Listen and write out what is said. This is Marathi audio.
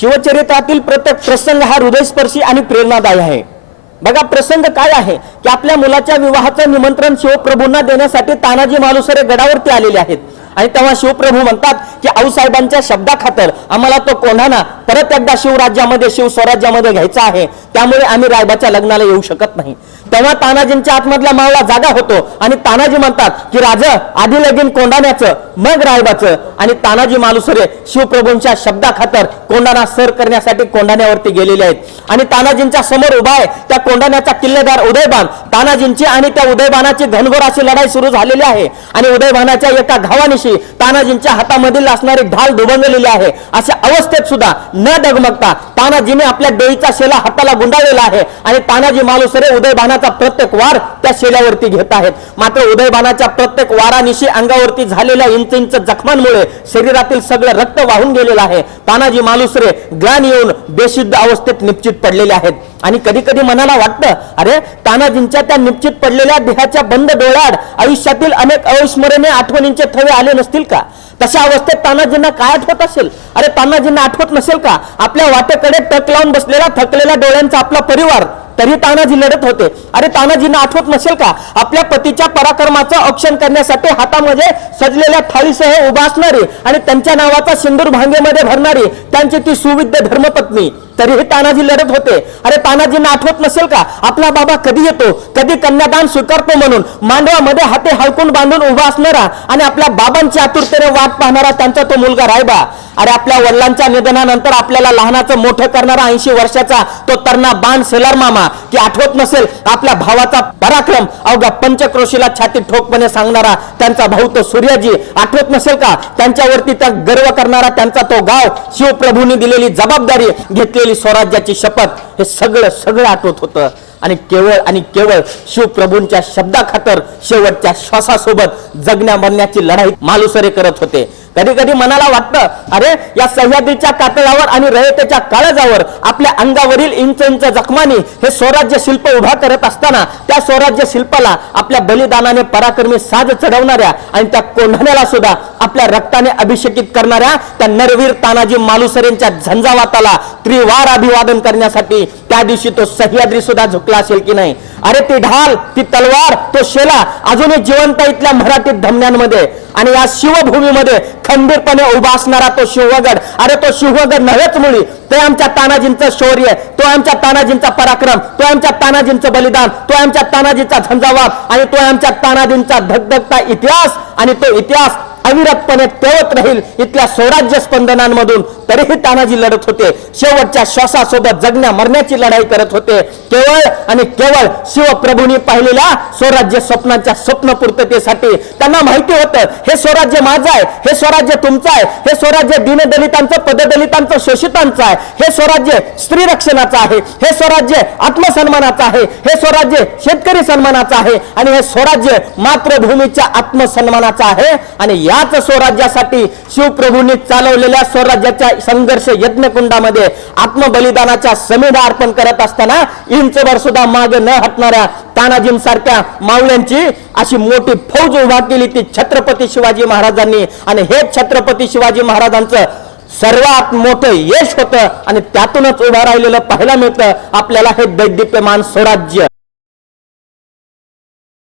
शिवचरित्रातील प्रत्येक प्रसंग हा हृदयस्पर्शी आणि प्रेरणादायी आहे। बघा प्रसंग काय आहे की आपल्या मुलाच्या विवाहाचं निमंत्रण शिवप्रभूंना देण्यासाठी तानाजी मालुसरे गडावरती आलेले आहेत आणि तेव्हा शिवप्रभू म्हणतात की आऊसाहेबांच्या शब्दाखातर आम्हाला तो कोंढाणा परत एकदा शिवराज्यामध्ये शिवस्वराज्यामध्ये घ्यायचा आहे, त्यामुळे आम्ही रायबाच्या लग्नाला येऊ शकत नाही। तेव्हा तानाजींच्या आतमधला मावळा जागा होतो आणि तानाजी म्हणतात की राजा आधी लगीन कोंढाण्याचं मग रायबाचं, आणि तानाजी मालुसरे शिवप्रभूंच्या शब्दाखातर कोंढाणा सर करण्यासाठी कोंढाण्यावरती गेलेले आहेत आणि तानाजींच्या समोर उभा आहे त्या कोंढाण्याचा किल्लेदार उदयबान। तानाजींची आणि त्या उदयबानाची घनघोर अशी लढाई सुरू झालेली आहे आणि उदयबानाच्या एका घावानिशी तानाजींच्या हातामधील असणारी ढाल दुभंगलेली आहे। अशा अवस्थेत सुद्धा न डगमगता तानाजीने आपल्या डोईचा शेला हाताला गुंडाळलेला आहे आणि तानाजी मालुसरे उदयबानाचा प्रत्येक वार त्या शेल्यावरती घेत आहेत। मात्र उदयबानाच्या प्रत्येक वारानिशी अंगावरती झालेल्या इंच इंच जखमांमुळे शरीरातील सगळं रक्त वाहून गेलेलं आहे। तानाजी मालुसरे ग्लान येऊन बेशुद्ध अवस्थेत निश्चित पडलेले आहेत आणि कधी कधी मनाला वाटतं अरे तानाजींच्या त्या निश्चित पडलेल्या देहाच्या बंद डोळ्यात आयुष्यातील अनेक अविस्मरणीय आठवणींचे थवे आले नसतील का? तशा अवस्थेत तानाजींना काय आठवत असेल? अरे तानाजींना आठवत नसेल का आपल्या वाटेकडे टक लावून बसलेला थकलेल्या डोळ्यांचा आपला परिवार, तरी तानाजी लढत होते। अरे तानाजींना आठवत नसेल का आपल्या पतीच्या पराक्रमाचं औक्षण करण्यासाठी हातामध्ये सजलेल्या थाळीसह उभा असणारी आणि त्यांच्या नावाचा सिंदूर भांगेमध्ये भरणारी त्यांची ती सुविद्य धर्मपत्नी, तरीही तानाजी लढत होते। अरे तानाजींना आठवत नसेल का आपला बाबा कधी येतो, कधी कन्यादान स्वीकारतो म्हणून मांडवामध्ये हाते हलकून बांधून उभा असणारा आणि आपल्या बाबांची आतुरतेने वाट पाहणारा त्यांचा तो मुलगा रायबा। अरे आपल्या वडिलांच्या निधनानंतर आपल्याला लहानाचं मोठं करणारा 80 वर्षाचा तो तरणा बाण सेलार मामा, की आठवत नसेल आपल्या भावाचा पराक्रम अवघ्या पंचक्रोशीला छाती ठोकपणे सांगणारा त्यांचा भाऊ तो सूर्याजी, आठवत नसेल का त्यांच्यावरती त्या गर्व करणारा त्यांचा तो गाव, शिवप्रभूंनी दिलेली जबाबदारी, घेतलेली स्वराज्याची शपथ, हे सगळं सगळं आठवत होतं आणि केवळ शिवप्रभूंच्या शब्दाखातर शेवटच्या श्वासासोबत जगण्या मरण्याची लढाई मालुसरे करत होते। कधी कधी मनाला वाटतं अरे या सह्याद्रीच्या कातळावर आणि रयतेच्या काळजावर आपल्या अंगावरील इंच इंच जखमानी हे स्वराज्य शिल्प उभा करत असताना त्या स्वराज्य शिल्पाला आपल्या बलिदानाने पराक्रमी साज चढवणाऱ्या आणि त्या कोंढाण्याला सुद्धा आपल्या रक्ताने अभिषेकित करणाऱ्या त्या नरवीर तानाजी मालुसरेंच्या झंझावाताला त्रिवार अभिवादन करण्यासाठी त्या दिवशी तो सह्याद्री सुद्धा झुकला असेल की नाही? अरे ती ढाल, ती तलवार, तो शेला अजूनही जिवंत इथल्या मराठी धमन्यांमध्ये आणि या शिवभूमीमध्ये खंबीरपणे उभा असणारा तो शिवगड, अरे तो शिवगड नव्हेच मुळी, ते आमच्या तानाजींचं शौर्य, तो आमच्या तानाजींचा पराक्रम, तो आमच्या तानाजींचं बलिदान, तो आमच्या तानाजींचा झंझावात आणि तो आमच्या तानाजींचा धगधगता इतिहास, आणि तो इतिहास अविरतपणे तेवत राहील इथल्या स्वराज्य स्पंदनांमधून। तरीही तानाजी लढत होते, शेवटच्या श्वासासोबत जगण्या मरण्याची लढाई करत होते, केवळ शिवप्रभूंनी पाहिलेल्या स्वराज्य स्वप्नांच्या स्वप्नपूर्ततेसाठी। त्यांना माहिती होतं हे स्वराज्य माझं आहे, हे स्वराज्य तुमचं आहे, हे स्वराज्य दीनदलितांचं, पददलितांचं, शोषितांचं आहे, हे स्वराज्य स्त्री रक्षणाचं आहे, हे स्वराज्य आत्मसन्मानाचं आहे, हे स्वराज्य शेतकरी सन्मानाचं आहे आणि हे स्वराज्य मातृभूमीच्या आत्मसन्मानाचं आहे। आणि याच स्वराज्यासाठी शिवप्रभूंनी चालवलेल्या स्वराज्याच्या संघर्ष यज्ञकुंडामध्ये आत्मबलिदानाच्या समिधा अर्पण करत असताना इंचभर सुद्धा मागे न हटणाऱ्या तानाजींसारख्या मावळ्यांची अशी मोठी फौज उभा केली ती छत्रपती शिवाजी महाराजांनी, आणि हे छत्रपती शिवाजी महाराजांचं सर्वात मोठं यश होतं आणि त्यातूनच उभं राहिलेलं पाहायला मिळतं आपल्याला हे दैदिप्यमान स्वराज्य।